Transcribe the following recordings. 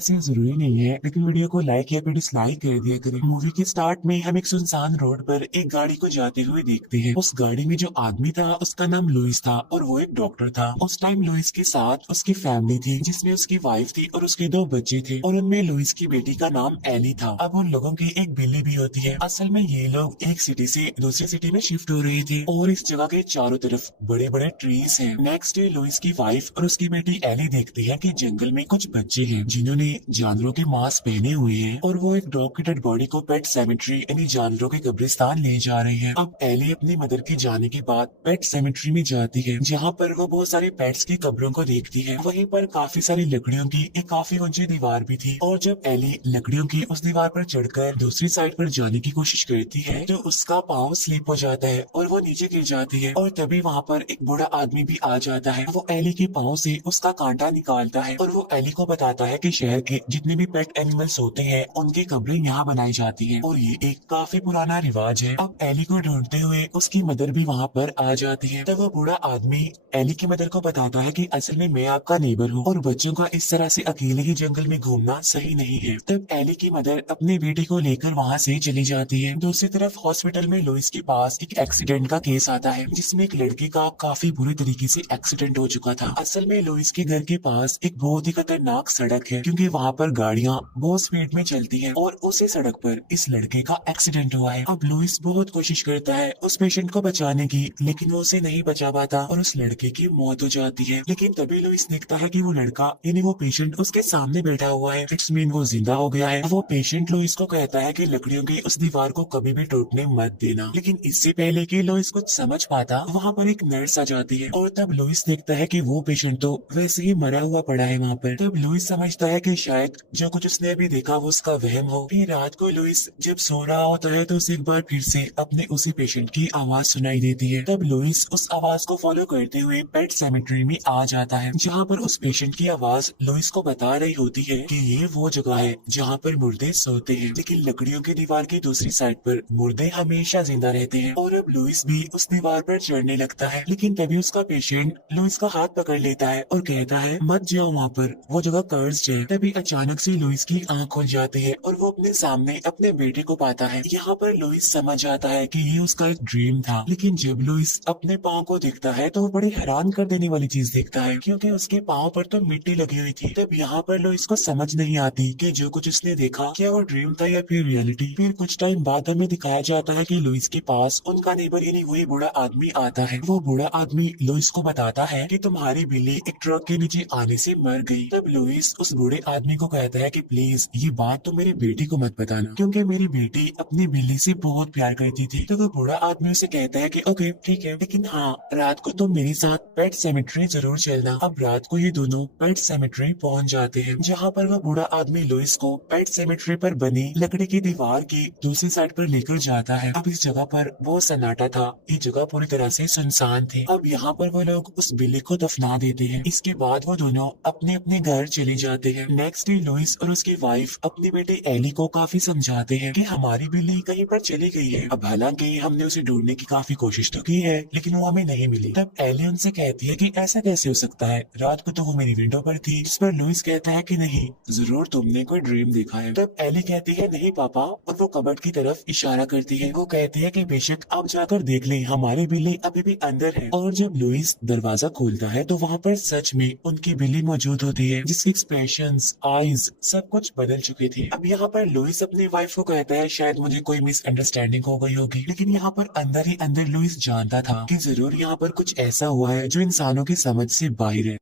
वैसे जरूरी नहीं है, लेकिन वीडियो को लाइक या फिर डिसलाइक कर दिया करें। मूवी के स्टार्ट में हम एक सुनसान रोड पर एक गाड़ी को जाते हुए देखते हैं। उस गाड़ी में जो आदमी था उसका नाम लुइस था और वो एक डॉक्टर था। उस टाइम लुइस के साथ उसकी फैमिली थी, जिसमें उसकी वाइफ थी और उसके दो बच्चे थे, और उनमें लुइस की बेटी का नाम एली था। अब उन लोगों की एक बिल्ली भी होती है। असल में ये लोग एक सिटी से दूसरी सिटी में शिफ्ट हो रहे थे और इस जगह के चारों तरफ बड़े बड़े ट्रीज हैं। नेक्स्ट डे लुइस की वाइफ और उसकी बेटी एली देखती है कि जंगल में कुछ बच्चे हैं जिन्होंने जानवरों के मांस पहने हुए हैं, और वो एक डॉग की डेड बॉडी को पेट सेमेट्री यानी जानवरों के कब्रिस्तान ले जा रहे हैं। अब एली अपनी मदर के जाने के बाद पेट सेमेट्री में जाती है, जहाँ पर वो बहुत सारे पेट्स की कब्रों को देखती है। वहीं पर काफी सारी लकड़ियों की एक काफी ऊंची दीवार भी थी, और जब एली लकड़ियों की उस दीवार पर चढ़कर दूसरी साइड पर जाने की कोशिश करती है तो उसका पाँव स्लिप हो जाता है और वो नीचे गिर जाती है। और तभी वहाँ पर एक बूढ़ा आदमी भी आ जाता है। वो एली के पाँव से उसका कांटा निकालता है और वो एली को बताता है कि शहर के जितने भी पेट एनिमल्स होते हैं उनकी कब्रें यहाँ बनाई जाती हैं, और ये एक काफी पुराना रिवाज है। अब एली को ढूंढते हुए उसकी मदर भी वहाँ पर आ जाती है। तब वो बूढ़ा आदमी एली की मदर को बताता है कि असल में मैं आपका नेबर हूँ और बच्चों का इस तरह से अकेले ही जंगल में घूमना सही नहीं है। तब एली की मदर अपने बेटे को लेकर वहाँ से चली जाती है। दूसरी तरफ हॉस्पिटल में लुइस के पास एक एक्सीडेंट का केस आता है, जिसमें एक लड़के का काफी बुरे तरीके से एक्सीडेंट हो चुका था। असल में लुइस के घर के पास एक बहुत ही खतरनाक सड़क है, क्योंकि वहाँ पर गाड़ियाँ बहुत स्पीड में चलती हैं, और उसी सड़क पर इस लड़के का एक्सीडेंट हुआ है। अब लुइस बहुत कोशिश करता है उस पेशेंट को बचाने की, लेकिन वो उसे नहीं बचा पाता और उस लड़के की मौत हो जाती है। लेकिन तभी लुइस देखता है कि वो लड़का यानी वो पेशेंट उसके सामने बैठा हुआ है। इट्स मीन वो जिंदा हो गया है। वो पेशेंट लुइस को कहता है कि लकड़ियों की उस दीवार को कभी भी टूटने मत देना। लेकिन इससे पहले कि लुइस कुछ समझ पाता, वहाँ पर एक नर्स आ जाती है, और तब लुइस देखता है कि वो पेशेंट तो वैसे ही मरा हुआ पड़ा है वहाँ पर। तब लुइस समझता है कि शायद जो कुछ उसने अभी देखा वो उसका वहम हो। फिर रात को लुइस जब सो रहा होता है तो उसे एक बार फिर से अपने उसी पेशेंट की आवाज सुनाई देती है। तब लुइस उस आवाज को फॉलो करते हुए पेट सेमेट्री में आ जाता है, जहाँ पर उस पेशेंट की आवाज लुइस को बता रही होती है कि ये वो जगह है जहाँ पर मुर्दे सोते हैं, लेकिन लकड़ियों की दीवार की दूसरी साइड पर मुर्दे हमेशा जिंदा रहते हैं। और अब लुइस भी उस दीवार पर चढ़ने लगता है, लेकिन तभी उसका पेशेंट लुइस का हाथ पकड़ लेता है और कहता है मत जाओ वहाँ पर, वो जगह कर्स्ड है। तभी अचानक से लुइस की आंख खुल जाती है और वो अपने सामने अपने बेटे को पाता है। यहाँ पर लुइस समझ जाता है कि ये उसका एक ड्रीम था। लेकिन जब लुइस अपने पाँव को देखता है तो वो बड़ी हैरान कर देने वाली चीज देखता है, क्योंकि उसके पाँव पर तो मिट्टी लगी हुई थी। तब यहाँ पर लुइस को समझ नहीं आती कि जो कुछ उसने देखा क्या वो ड्रीम था या फिर रियलिटी। फिर कुछ टाइम बाद हमें दिखाया जाता है कि लुइस के पास उनका नेबर यानी वही बूढ़ा आदमी आता है। वो बूढ़ा आदमी लुइस को बताता है कि तुम्हारी बिल्ली एक ट्रक के नीचे आने से मर गई। तब लुइस उस बूढ़े आदमी को कहता है कि प्लीज ये बात तो मेरी बेटी को मत बताना, क्योंकि मेरी बेटी अपनी बिल्ली से बहुत प्यार करती थी। तो वो बूढ़ा आदमी उसे कहता है कि ओके ठीक है, लेकिन हाँ रात को तुम मेरे साथ पेट सेमेट्री जरूर चलना। अब रात को ये दोनों पेट सेमेट्री पहुंच जाते हैं, जहाँ पर वह बूढ़ा आदमी लुइस को पेट सेमेट्री पर बनी लकड़ी की दीवार की दूसरी साइड पर लेकर जाता है। अब इस जगह पर बहुत सन्नाटा था, ये जगह पूरी तरह से सुनसान थी। अब यहाँ पर वो लोग उस बिल्ली को दफना देते हैं। इसके बाद वो दोनों अपने अपने घर चले जाते हैं। नेक्स्ट डे लुइस और उसकी वाइफ अपनी बेटी एली को काफी समझाते हैं कि हमारी बिल्ली कहीं पर चली गई है। अब हालांकि हमने उसे ढूंढने की काफी कोशिश तो की है, लेकिन वो हमें नहीं मिली। तब एली उनसे कहती है कि ऐसा कैसे हो सकता है, रात को तो वो मेरी विंडो पर थी। जिस पर लुइस कहता है कि नहीं, जरूर तुमने कोई ड्रीम देखा है। तब एली कहती है नहीं पापा, और वो कबर्ड की तरफ इशारा करती है। वो कहती है कि बेशक आप जाकर देख लें, हमारी बिल्ली अभी भी अंदर है। और जब लुइस दरवाजा खोलता है तो वहाँ पर सच में उनकी बिल्ली मौजूद होती है, जिसके एक्सप्रेशंस, आईज सब कुछ बदल चुके थे। अब यहाँ पर लुइस अपनी वाइफ को कहता है शायद मुझे कोई मिसअंडरस्टैंडिंग हो गई होगी, लेकिन यहाँ पर अंदर ही अंदर लुइस जानता था कि जरूर यहाँ पर कुछ ऐसा हुआ है जो इंसानों की समझ से बाहर है।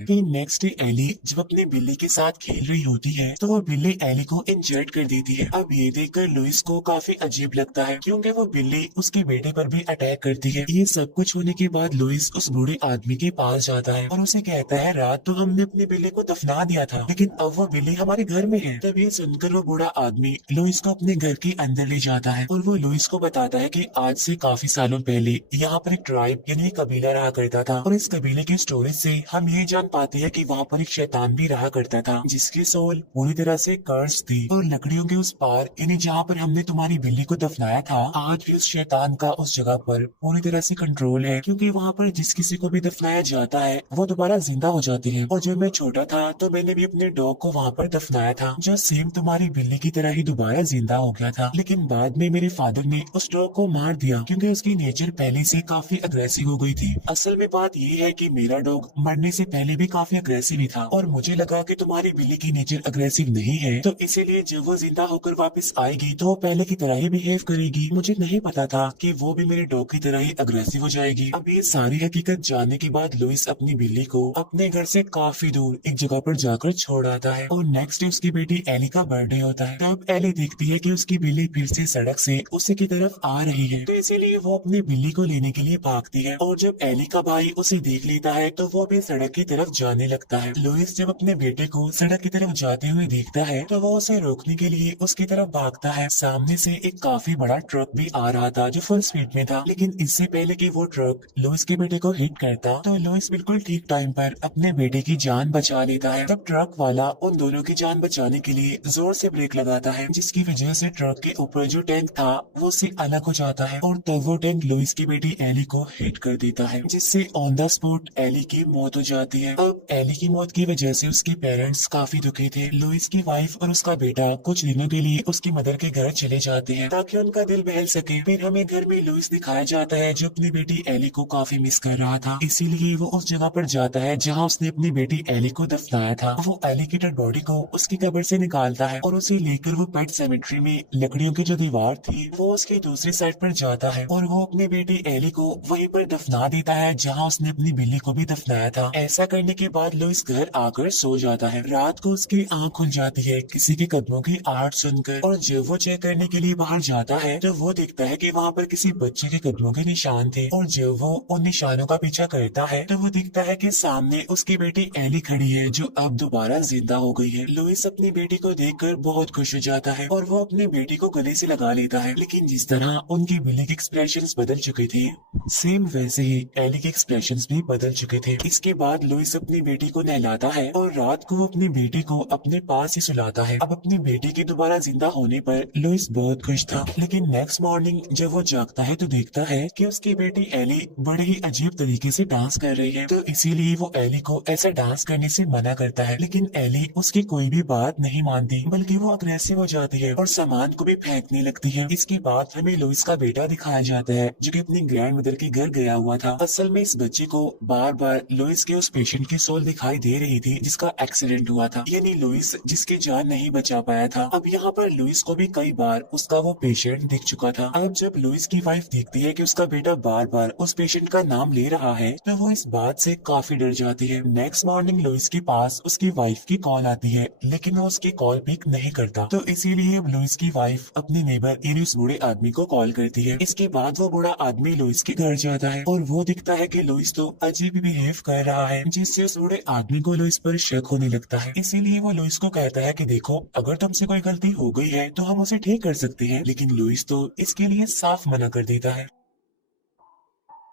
फिर नेक्स्ट डे एली जब अपनी बिल्ली के साथ खेल रही होती है तो वो बिल्ली एली को इंजर्ड कर देती है। अब ये देखकर लुइस को काफी अजीब लगता है, क्योंकि वो बिल्ली उसके बेटे पर भी अटैक करती है। ये सब कुछ होने के बाद लुइस उस बूढ़े आदमी के पास जाता है और उसे कहता है रात तो हमने अपनी बिल्ली को दफना दिया था, लेकिन अब वो बिल्ली हमारे घर में है। तब ये सुनकर वो बूढ़ा आदमी लुइस को अपने घर के अंदर ले जाता है और वो लुइस को बताता है कि आज से काफी सालों पहले यहाँ पर एक ट्राइब यानी एक कबीला रहा करता था, और इस कबीले की स्टोरी से हम ये जान पाती है कि वहाँ पर एक शैतान भी रहा करता था जिसकी सोल पूरी तरह से कर्स थी और लकड़ियों के उस पार यानी जहाँ पर हमने तुम्हारी बिल्ली को दफनाया था आज भी उस शैतान का उस जगह पर पूरी तरह से कंट्रोल है, क्योंकि वहाँ पर जिस किसी को भी दफनाया जाता है वो दोबारा जिंदा हो जाती है। और जब मैं छोटा था तो मैंने भी अपने डॉग को वहाँ पर दफनाया था जो सेम तुम्हारी बिल्ली की तरह ही दोबारा जिंदा हो गया था, लेकिन बाद में मेरे फादर ने उस डॉग को मार दिया क्योंकि उसकी नेचर पहले से काफी अग्रेसिव हो गई थी। असल में बात ये है कि मेरा डॉग मरने से पहले भी काफी अग्रेसिव ही था और मुझे लगा कि तुम्हारी बिल्ली की नेचर अग्रेसिव नहीं है, तो इसीलिए जब वो जिंदा होकर वापस आएगी तो वो पहले की तरह ही बिहेव करेगी। मुझे नहीं पता था कि वो भी मेरे डॉग की तरह ही अग्रेसिव हो जाएगी। अब ये सारी हकीकत जानने के बाद लुइस अपनी बिल्ली को अपने घर से काफी दूर एक जगह पर जाकर छोड़ आता है और नेक्स्ट डे उसकी बेटी एली का बर्थडे होता है। तब एली देखती है कि उसकी बिल्ली फिर से सड़क से उसी की तरफ आ रही है, तो इसीलिए वो अपनी बिल्ली को लेने के लिए भागती है और जब एली का भाई उसे देख लेता है तो वो भी सड़क की तरफ जाने लगता है। लुइस जब अपने बेटे को सड़क की तरफ जाते हुए देखता है तो वो उसे रोकने के लिए उसकी तरफ भागता है। सामने से एक काफी बड़ा ट्रक भी आ रहा था जो फुल स्पीड में था, लेकिन इससे पहले कि वो ट्रक लुइस के बेटे को हिट करता तो लुइस बिल्कुल ठीक टाइम पर अपने बेटे की जान बचा लेता है। तब ट्रक वाला उन दोनों की जान बचाने के लिए जोर से ब्रेक लगाता है जिसकी वजह से ट्रक के ऊपर जो टैंक था वो से अलग हो जाता है और तब वो टैंक लुइस की बेटी एली को हिट कर देता है जिससे ऑन द स्पॉट एली की मौत हो जाती है। अब एली की मौत की वजह से उसके पेरेंट्स काफी दुखी थे। लुइस की वाइफ और उसका बेटा कुछ दिनों के लिए उसकी मदर के घर चले जाते हैं ताकि उनका दिल बहल सके। फिर हमें घर में लुइस दिखाया जाता है जो अपनी बेटी एली को काफी मिस कर रहा था, इसीलिए वो उस जगह पर जाता है जहाँ उसने अपनी बेटी एली को दफनाया था। वो एली की डेड बॉडी को उसकी कब्र से निकालता है और उसे लेकर वो पेट सेमेट्री में लकड़ियों की जो दीवार थी वो उसकी दूसरी साइड पर जाता है और वो अपनी बेटी एली को वहीं पर दफना देता है जहाँ उसने अपनी बिल्ली को भी दफनाया था। ऐसा करने के बाद लुइस घर आकर सो जाता है। रात को उसकी आंख खुल जाती है किसी के कदमों की आहट सुनकर और जब वो चेक करने के लिए बाहर जाता है तो वो देखता है कि वहाँ पर किसी बच्चे के कदमों के निशान थे और जब वो उन निशानों का पीछा करता है तो वो दिखता है कि सामने उसकी बेटी एली खड़ी है जो अब दोबारा जिंदा हो गई है। लुइस अपनी बेटी को देखकर बहुत खुश हो जाता है और वो अपनी बेटी को गले से लगा लेता है, लेकिन जिस तरह उनकी बिल्ली के एक्सप्रेशंस बदल चुके थे सेम वैसे ही एली के एक्सप्रेशंस भी बदल चुके थे। इसके बाद लुइस अपनी बेटी को नहलाता है और रात को वो अपनी बेटी को अपने पास ही सुलाता है। अब अपनी बेटी के दोबारा जिंदा होने पर लुइस बहुत खुश था, लेकिन नेक्स्ट मॉर्निंग जब वो जागता है तो देखता है कि उसकी बेटी एली बड़े ही अजीब तरीके से डांस कर रही है, तो इसीलिए वो एली को ऐसा डांस करने से मना करता है, लेकिन एली उसकी कोई भी बात नहीं मानती बल्कि वो अग्रेसिव हो जाती है और सामान को भी फेंकने लगती है। इसके बाद हमें लुइस का बेटा दिखाया जाता है जो कि अपनी ग्रैंड मदर के घर गया हुआ था। असल में इस बच्चे को बार बार लुइस के उस पेशेंट की सोल दिखाई दे रही थी जिसका एक्सीडेंट हुआ था, यानी लुइस जिसकी जान नहीं बचा पाया था। अब यहाँ पर लुइस को भी कई बार उसका वो पेशेंट दिख चुका था। अब जब लुइस की वाइफ देखती है कि उसका बेटा बार बार उस पेशेंट का नाम ले रहा है तो वो इस बात से काफी डर जाती है। नेक्स्ट मॉर्निंग लुइस के पास उसकी वाइफ की कॉल आती है लेकिन वो उसकी कॉल पिक नहीं करता, तो इसीलिए अब लुइस की वाइफ अपने नेबर यानी उस बूढ़े आदमी को कॉल करती है। इसके बाद वो बूढ़ा आदमी लुइस के घर जाता है और वो दिखता है कि लुइस तो अजीब बिहेव कर रहा है जिससे उस बूढ़े आदमी को लुइस पर शक होने लगता है। इसीलिए वो लुइस को कहता है कि देखो अगर तुमसे कोई गलती हो गई है तो हम उसे ठीक कर सकते हैं, लेकिन लुइस तो इसके लिए साफ मना कर देता है।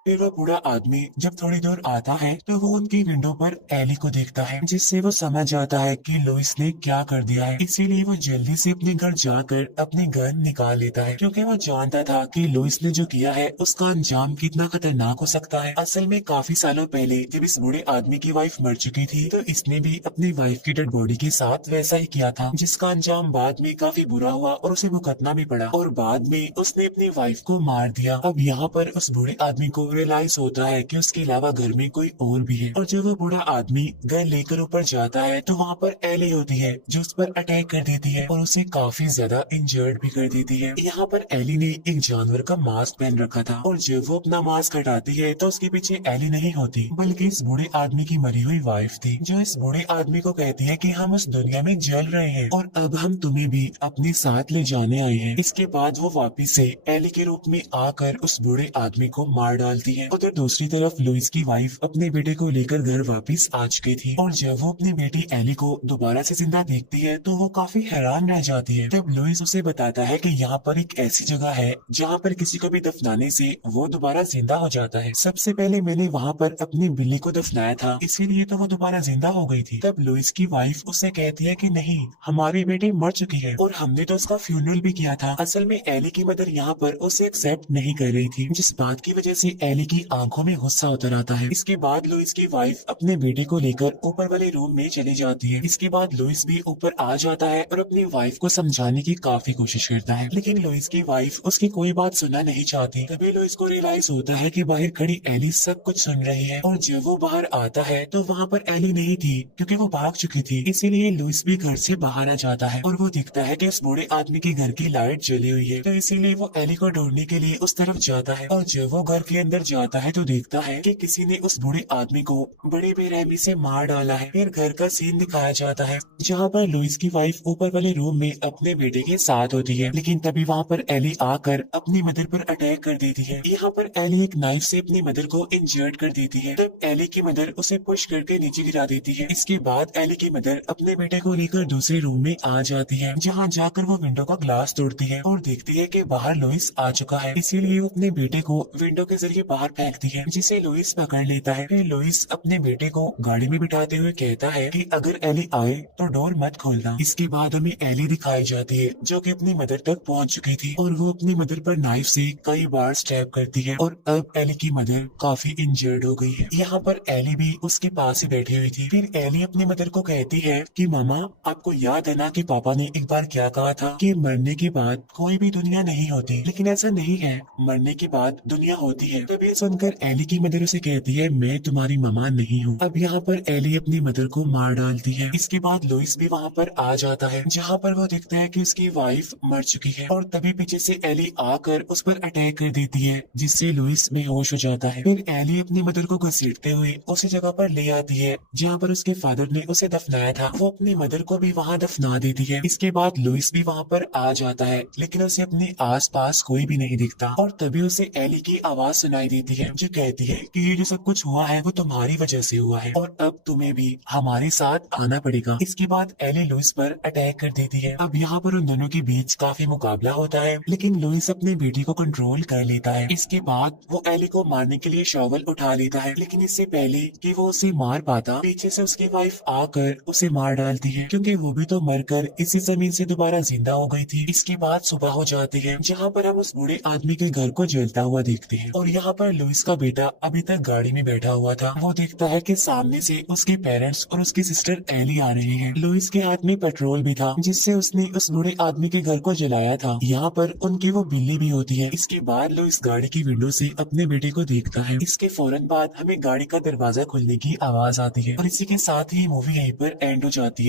फिर वो बूढ़ा आदमी जब थोड़ी दूर आता है तो वो उनकी विंडो पर एली को देखता है जिससे वो समझ जाता है कि लुइस ने क्या कर दिया है। इसीलिए वो जल्दी से अपने घर जाकर अपनी गन निकाल लेता है क्योंकि वो जानता था कि लुइस ने जो किया है उसका अंजाम कितना खतरनाक हो सकता है। असल में काफी सालों पहले जब इस बूढ़े आदमी की वाइफ मर चुकी थी तो इसने भी अपनी वाइफ की डेड बॉडी के साथ वैसा ही किया था जिसका अंजाम बाद में काफी बुरा हुआ और उसे भुगतना भी पड़ा और बाद में उसने अपनी वाइफ को मार दिया। अब यहाँ पर उस बूढ़े आदमी को रियलाइज होता है कि उसके अलावा घर में कोई और भी है और जब वो बूढ़ा आदमी घर लेकर ऊपर जाता है तो वहाँ पर एली होती है जो उस पर अटैक कर देती है और उसे काफी ज्यादा इंजर्ड भी कर देती है। यहाँ पर एली ने एक जानवर का मास्क पहन रखा था और जब वो अपना मास्क हटाती है तो उसके पीछे एली नहीं होती बल्कि इस बूढ़े आदमी की मरी हुई वाइफ थी जो इस बूढ़े आदमी को कहती है कि हम उस दुनिया में जल रहे हैं और अब हम तुम्हें भी अपने साथ ले जाने आए हैं। इसके बाद वो वापिस से एली के रूप में आकर उस बूढ़े आदमी को मार डाल निकलती है। उधर दूसरी तरफ लुइस की वाइफ अपने बेटे को लेकर घर वापस आ चुकी थी और जब वो अपनी बेटी एली को दोबारा से जिंदा देखती है तो वो काफी हैरान रह जाती है। तब लुइस उसे बताता है कि यहाँ पर एक ऐसी जगह है जहाँ पर किसी को भी दफनाने से वो दोबारा जिंदा हो जाता है। सबसे पहले मैंने वहाँ पर अपनी बिल्ली को दफनाया था, इसीलिए तो वो दोबारा जिंदा हो गई थी। तब लुइस की वाइफ उससे कहती है कि नहीं, हमारी बेटी मर चुकी है और हमने तो उसका फ्यूनरल भी किया था। असल में एली की मदर यहाँ पर उसे एक्सेप्ट नहीं कर रही थी, जिस बात की वजह से एली की आंखों में गुस्सा उतर आता है। इसके बाद लुइस की वाइफ अपने बेटे को लेकर ऊपर वाले रूम में चली जाती है। इसके बाद लुइस भी ऊपर आ जाता है और अपनी वाइफ को समझाने की काफी कोशिश करता है, लेकिन लुइस की वाइफ उसकी कोई बात सुनना नहीं चाहती। तभी लुइस को रियलाइज होता है कि बाहर खड़ी एली सब कुछ सुन रही है और जब वो बाहर आता है तो वहाँ पर एली नहीं थी क्योंकि वो भाग चुकी थी। इसीलिए लुइस भी घर से बाहर आ जाता है और वो दिखता है कि उस बूढ़े आदमी के घर की लाइट जली हुई है, तो इसीलिए वो एली को ढूंढने के लिए उस तरफ जाता है। और जब वो घर के अंदर जाता है तो देखता है कि किसी ने उस बूढ़े आदमी को बड़ी बेरहमी से मार डाला है। फिर घर का सीन दिखाया जाता है जहाँ पर लुइस की वाइफ ऊपर वाले रूम में अपने बेटे के साथ होती है, लेकिन तभी वहाँ पर एली आकर अपनी मदर पर अटैक कर देती है। यहाँ पर एली एक नाइफ से अपनी मदर को इंजर्ड कर देती है। तब एली की मदर उसे पुश करके नीचे गिरा देती है। इसके बाद एली की मदर अपने बेटे को लेकर दूसरे रूम में आ जाती है, जहाँ जाकर वो विंडो का ग्लास तोड़ती है और देखती है कि बाहर लुइस आ चुका है। इसीलिए वो अपने बेटे को विंडो के जरिए बाहर फेंकती है, जिसे लुइस पकड़ लेता है। फिर लुइस अपने बेटे को गाड़ी में बिठाते हुए कहता है कि अगर एली आए तो डोर मत खोलना। इसके बाद हमें एली दिखाई जाती है जो कि अपनी मदर तक पहुंच चुकी थी और वो अपनी मदर पर नाइफ से कई बार स्टैब करती है और अब एली की मदर काफी इंजर्ड हो गई है। यहाँ पर एली भी उसके पास ही बैठी हुई थी। फिर एली अपनी मदर को कहती है कि मामा, आपको याद है ना कि पापा ने एक बार क्या कहा था कि मरने के बाद कोई भी दुनिया नहीं होती, लेकिन ऐसा नहीं है, मरने के बाद दुनिया होती है। तब ये सुनकर एली की मदर उसे कहती है मैं तुम्हारी मामा नहीं हूँ। अब यहाँ पर एली अपनी मदर को मार डालती है। इसके बाद लुइस भी वहाँ पर आ जाता है, जहाँ पर वो देखता है कि उसकी वाइफ मर चुकी है और तभी पीछे से एली आकर उस पर अटैक कर देती है, जिससे लुइस बेहोश हो जाता है। फिर एली अपनी मदर को घसीटते हुए उसी जगह पर ले आती है जहाँ पर उसके फादर ने उसे दफनाया था। वो अपनी मदर को भी वहाँ दफना देती है। इसके बाद लुइस भी वहाँ पर आ जाता है, लेकिन उसे अपने आस पास कोई भी नहीं दिखता और तभी उसे एली की आवाज सुनाई देती है जो कहती है कि ये जो सब कुछ हुआ है वो तुम्हारी वजह से हुआ है और अब तुम्हें भी हमारे साथ आना पड़ेगा। इसके बाद एली लुइस पर अटैक कर देती है। अब यहाँ पर उन दोनों के बीच काफी मुकाबला होता है, लेकिन लुइस अपनी बेटी को कंट्रोल कर लेता है। इसके बाद वो एली को मारने के लिए शॉवल उठा लेता है, लेकिन इससे पहले कि वो उसे मार पाता पीछे से उसकी वाइफ आकर उसे मार डालती है, क्योंकि वो भी तो मरकर इसी जमीन से दोबारा जिंदा हो गई थी। इसके बाद सुबह हो जाती है, जहाँ पर हम उस बूढ़े आदमी के घर को जलता हुआ देखते हैं और यहाँ पर लुइस का बेटा अभी तक गाड़ी में बैठा हुआ था। वो देखता है कि सामने से उसके पेरेंट्स और उसकी सिस्टर एली आ रहे हैं। लुइस के हाथ में पेट्रोल भी था जिससे उसने उस बूढ़े आदमी के घर को जलाया था। यहाँ पर उनकी वो बिल्ली भी होती है। इसके बाद लुइस गाड़ी की विंडो से अपने बेटे को देखता है। इसके फौरन बाद हमें गाड़ी का दरवाजा खुलने की आवाज आती है और इसी के साथ ही मूवी यहीं पर एंड हो जाती है।